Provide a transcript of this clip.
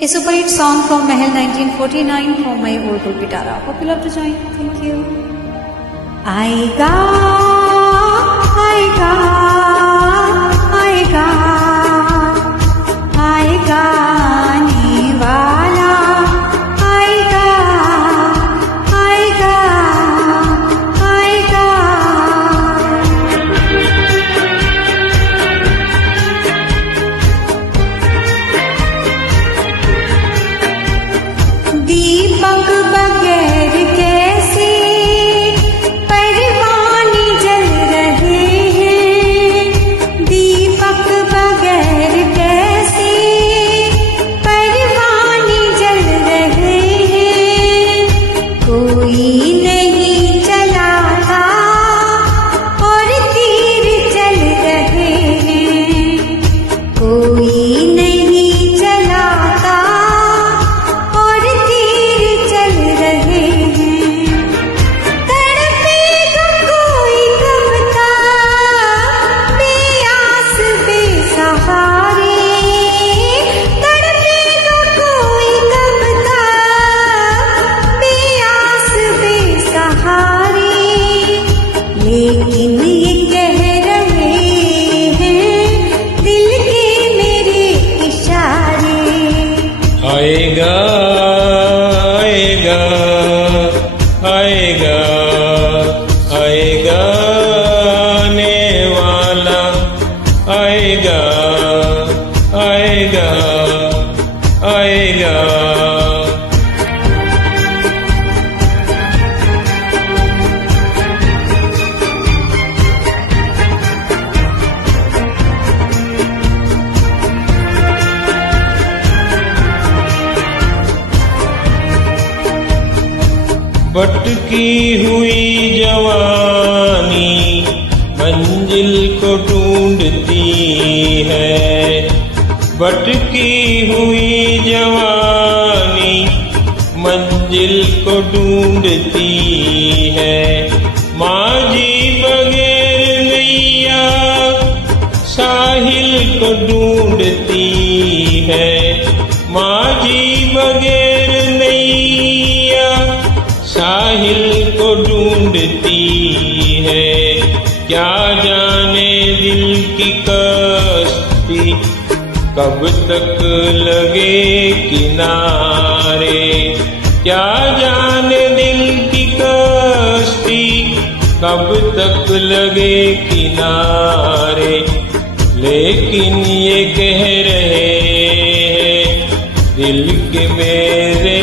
A super hit song from Mahal 1949 from my old group Pitara. Hope you love to join. Thank you. आएगा आएगा आएगा आएगा आने वाला आएगा आएगा आएगा दीपक बगैर कैसे परवाने जल रहे हैं, दीपक बगैर कैसे परवाने जल रहे हैं। कोई नहीं चलाता और तीर चल रहे हैं, कोई नहीं चलाता और तीर चल रहे हैं। तड़पेगा कोई कविता बेआस बेसहारे, तड़पेगा कोई कविता बेआस बेसहारे। लेकिन ये कह रहे हैं दिल के मेरे इशारे। आएगा आएगा आएगा आएगा आने वाला आएगा आएगा आएगा। भटकी हुई जवानी मंजिल को ढूंढती है, भटकी हुई जवानी मंजिल को ढूंढती है। माझी बगैर नैया साहिल को ढूंढती है, माझी बगैर नैया साहिल को ढूंढती है। क्या जाने दिल की कश्ती कब तक लगे किनारे, क्या जाने दिल की कश्ती कब तक लगे किनारे। लेकिन ये कह रहे हैं दिल के मेरे